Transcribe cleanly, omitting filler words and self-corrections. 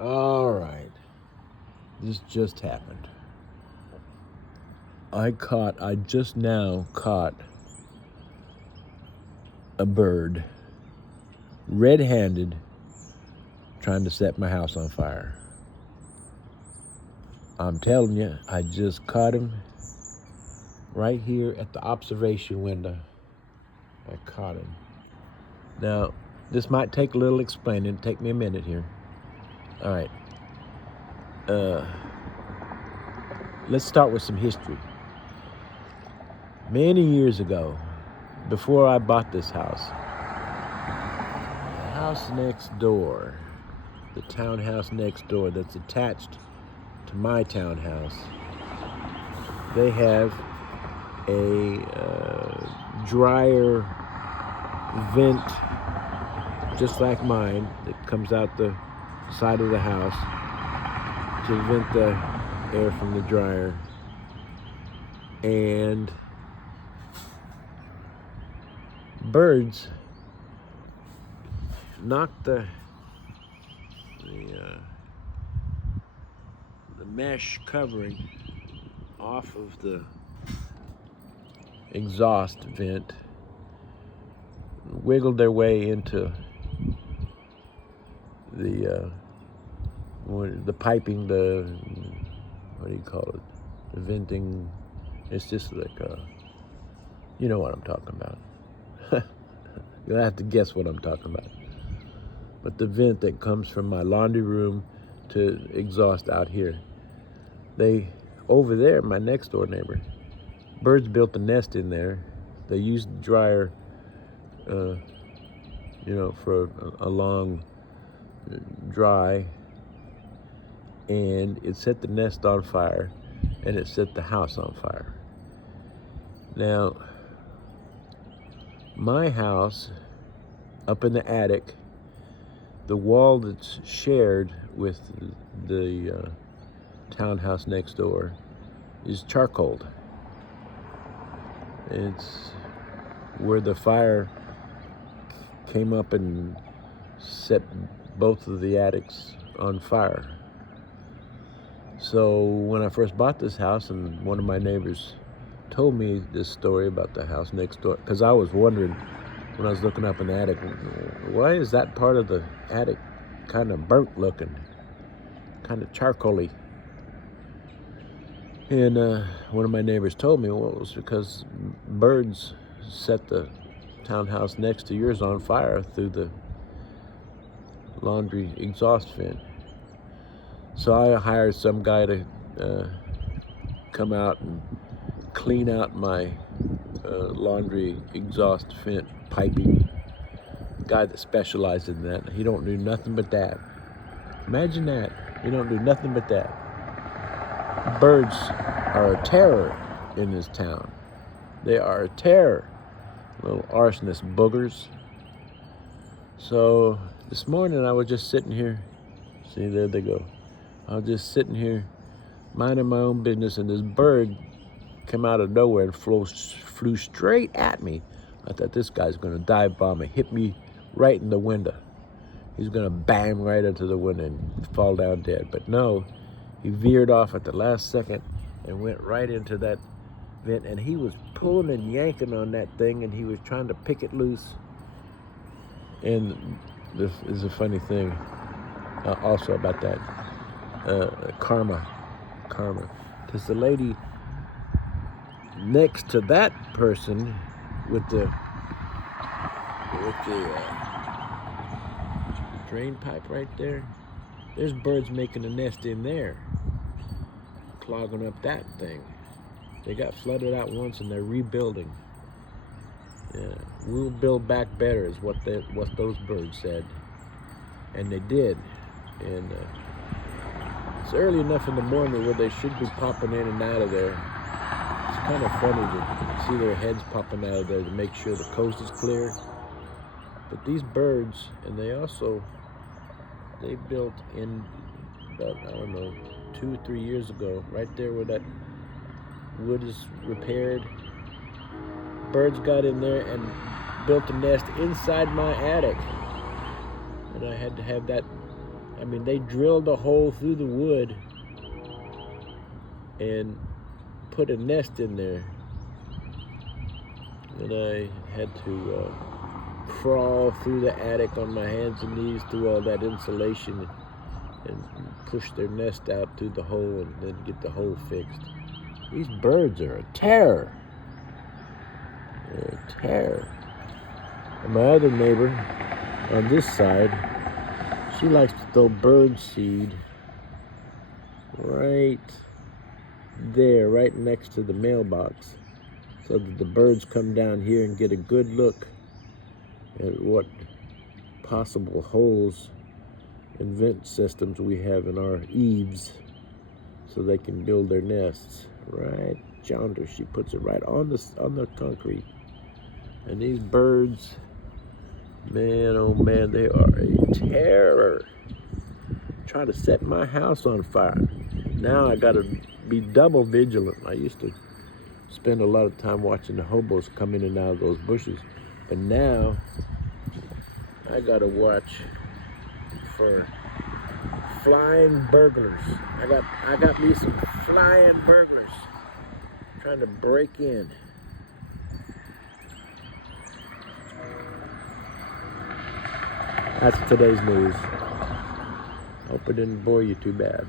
All right, this just happened. I just now caught a bird red-handed trying to set my house on fire. I'm telling you, I just caught him right here at the observation window. I caught him. Now, this might take a little explaining. Take me a minute here. All right. Let's start with some history. Many years ago, before I bought this house, the house next door, the townhouse next door that's attached to my townhouse, they have a dryer vent just like mine that comes out the side of the house to vent the air from the dryer. And birds knocked the mesh covering off of the exhaust vent, wiggled their way into the piping, what do you call it? The venting. It's just like you know what I'm talking about. You'll have to guess what I'm talking about. But the vent that comes from my laundry room to exhaust out here. Over there, my next door neighbor, birds built a nest in there. They used the dryer, for a long dry, and it set the nest on fire, and it set the house on fire. Now, my house, up in the attic, the wall that's shared with the townhouse next door is charcoaled. It's where the fire came up and set both of the attics on fire. So when I first bought this house, and one of my neighbors told me this story about the house next door, because I was wondering when I was looking up in the attic, why is that part of the attic kind of burnt looking, kind of charcoaly? And one of my neighbors told me, well, it was because birds set the townhouse next to yours on fire through the laundry exhaust vent. So I hired some guy to come out and clean out my laundry exhaust vent piping. The guy that specializes in that. He don't do nothing but that. Imagine that. He don't do nothing but that. Birds are a terror in this town. They are a terror. Little arsonist boogers. So this morning I was just sitting here. See, there they go. I was just sitting here minding my own business, and this bird came out of nowhere and flew straight at me. I thought, this guy's gonna dive bomb and hit me right in the window. He's gonna bang right into the window and fall down dead. But no, he veered off at the last second and went right into that vent, and he was pulling and yanking on that thing, and he was trying to pick it loose. And this is a funny thing also about that. Karma, because the lady next to that person with the drain pipe right there, there's birds making a nest in there, clogging up that thing. They got flooded out once and they're rebuilding. Yeah, we'll build back better is what those birds said, and they did. And it's early enough in the morning where they should be popping in and out of there. It's kind of funny to see their heads popping out of there to make sure the coast is clear. But these birds, and they built in about, 2 or 3 years ago, right there where that wood is repaired. Birds got in there and built a nest inside my attic. And I had to have that I mean, they drilled a hole through the wood and put a nest in there. And I had to crawl through the attic on my hands and knees through all that insulation and push their nest out through the hole and then get the hole fixed. These birds are a terror. They're a terror. And my other neighbor on this side, she likes to throw bird seed right there, right next to the mailbox, so that the birds come down here and get a good look at what possible holes and vent systems we have in our eaves so they can build their nests. Right yonder, she puts it right on the concrete. And these birds, man, oh man, they are a terror. Try to set my house on fire. Now I gotta be double vigilant. I used to spend a lot of time watching the hobos come in and out of those bushes, but now I gotta watch for flying burglars. I got me some flying burglars trying to break in. That's today's news. Hope it didn't bore you too bad.